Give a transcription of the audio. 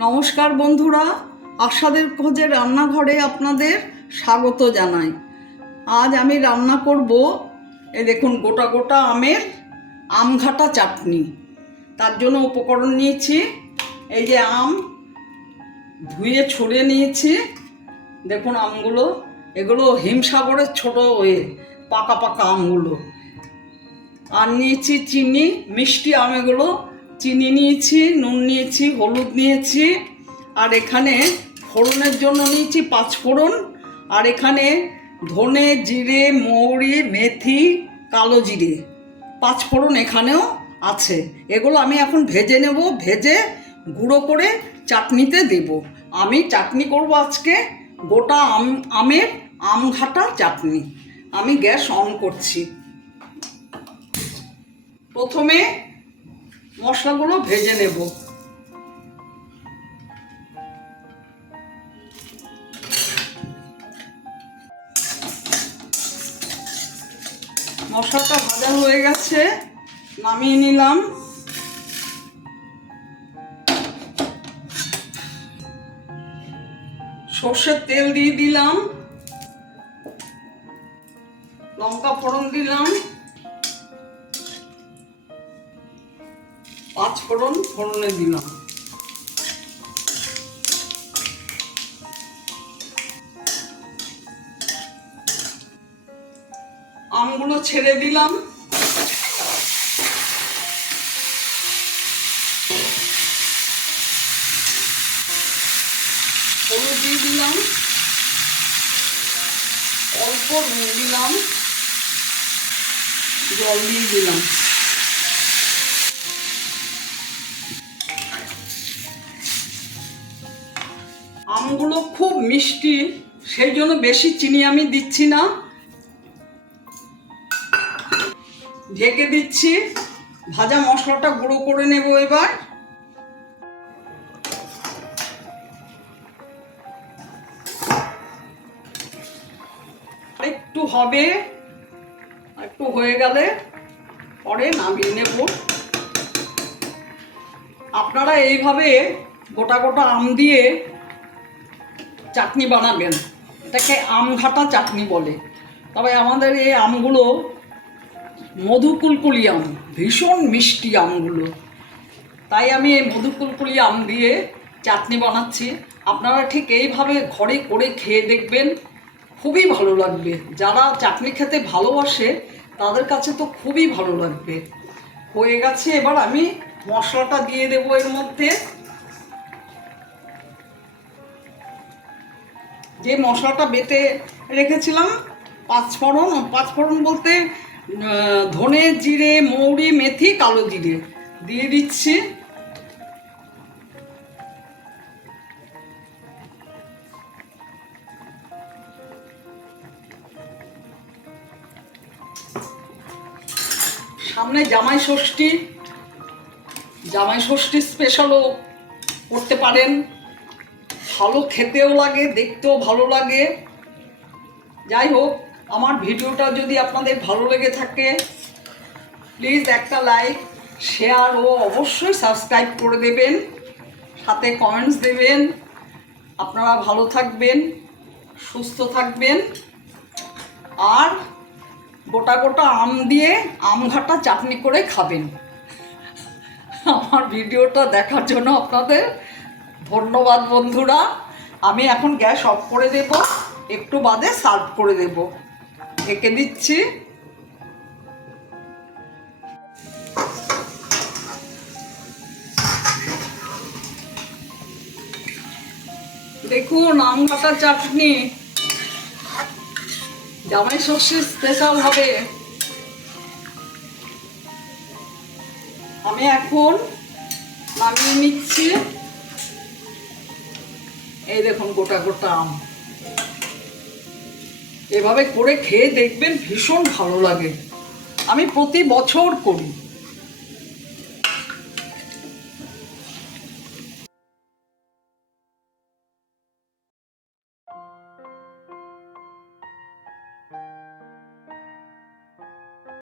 নমস্কার বন্ধুরা, আশাদের খোঁজে রান্নাঘরে আপনাদের স্বাগত জানাই। আজ আমি রান্না করব এ দেখুন, গোটা গোটা আমের আমঘাটা চাটনি। তার জন্য উপকরণ নিয়েছি, এই যে আম ধুয়ে ছড়িয়ে নিয়েছি। দেখুন আমগুলো, এগুলো হিমসাগরের ছোট ওয়ে পাকা পাকা আমগুলো। আর নিয়েছি চিনি, মিষ্টি আম এগুলো। চিনি নিয়েছি, নুন নিয়েছি, হলুদ নিয়েছি, আর এখানে ফোড়নের জন্য নিয়েছি পাঁচ ফোড়ন, আর এখানে ধনে, জিরে, মৌরি, মেথি, কালো জিরে। পাঁচ ফোড়ন এখানেও আছে। এগুলো আমি এখন ভেজে নেব, ভেজে গুঁড়ো করে চাটনিতে দেব। আমি চাটনি করব আজকে গোটা আম, আমের আমঘাটা চাটনি। আমি গ্যাস অন করছি। প্রথমে মশলাগুলো ভেজে নেব। মশলাটা ভাজা হয়ে গেছে, নামিয়ে নিলাম। সর্ষের তেল দিয়ে দিলাম, লঙ্কা ফোড়ন দিলাম। পাঁচ ফোড়ন ফোড়নে দিলাম। আমগুলো ছেড়ে দিলাম। হলুদ দিয়ে দিলাম। অল্প নুন দিলাম। জল দিয়ে দিলাম। আমগুলো খুব মিষ্টি, সেই জন্য বেশি চিনি আমি দিচ্ছি না। ঢেকে দিচ্ছি, ভাজা মশলাটা গুঁড়ো করে নেব এবার। একটু হবে, একটু হয়ে গেলে পরে নামিয়ে নেব। আপনারা এইভাবে গোটা গোটা আম দিয়ে চাটনি বানাবেন। এটাকে আমঘাটা চাটনি বলে। তবে আমাদের এই আমগুলো মধুকুলকুলি আম, ভীষণ মিষ্টি আমগুলো। তাই আমি এই মধুকুলকুলি আম দিয়ে চাটনি বানাচ্ছি। আপনারা ঠিক এইভাবে ঘরে করে খেয়ে দেখবেন, খুবই ভালো লাগবে। যারা চাটনি খেতে ভালোবাসে, তাদের কাছে তো খুবই ভালো লাগবে। হয়ে গেছে, এবার আমি মশলাটা দিয়ে দেবো এর মধ্যে। যে মশলাটা বেটে রেখেছিলাম, পাঁচফোড়ন পাঁচফোড়ন বলতে ধনে জিরে, মৌরি, মেথি, কালো জিরে দিয়ে দিচ্ছি। সামনে জামাই ষষ্ঠী জামাই ষষ্ঠী স্পেশালও করতে পারেন। ভালো খেতেও লাগে, দেখতেও ভালো লাগে। যাই হোক, আমার ভিডিওটা যদি আপনাদের ভালো লেগে থাকে প্লিজ একটা লাইক শেয়ার ও অবশ্যই সাবস্ক্রাইব করে দেবেন। সাথে কমেন্টস দেবেন। আপনারা ভালো থাকবেন, সুস্থ থাকবেন। আর গোটা গোটা আম দিয়ে আমঘাটা চাটনি করে খাবেন। আমার ভিডিওটা দেখার জন্য আপনাদের ধন্যবাদ বন্ধুরা। আমি এখন গ্যাস অফ করে দেব। একটু বাদে সার্ভ করে দেব। ঢেকে দিচ্ছি। দেখুন, আম কাটা চাটনি। জামাই ষষ্ঠীর স্পেশাল হবে। আমি এখন নামিয়ে নিচ্ছি। এই দেখুন গোটা গোটা আম। এভাবে করে খেয়ে দেখবেন ভীষণ ভালো লাগে। আমি প্রতি বছর করি।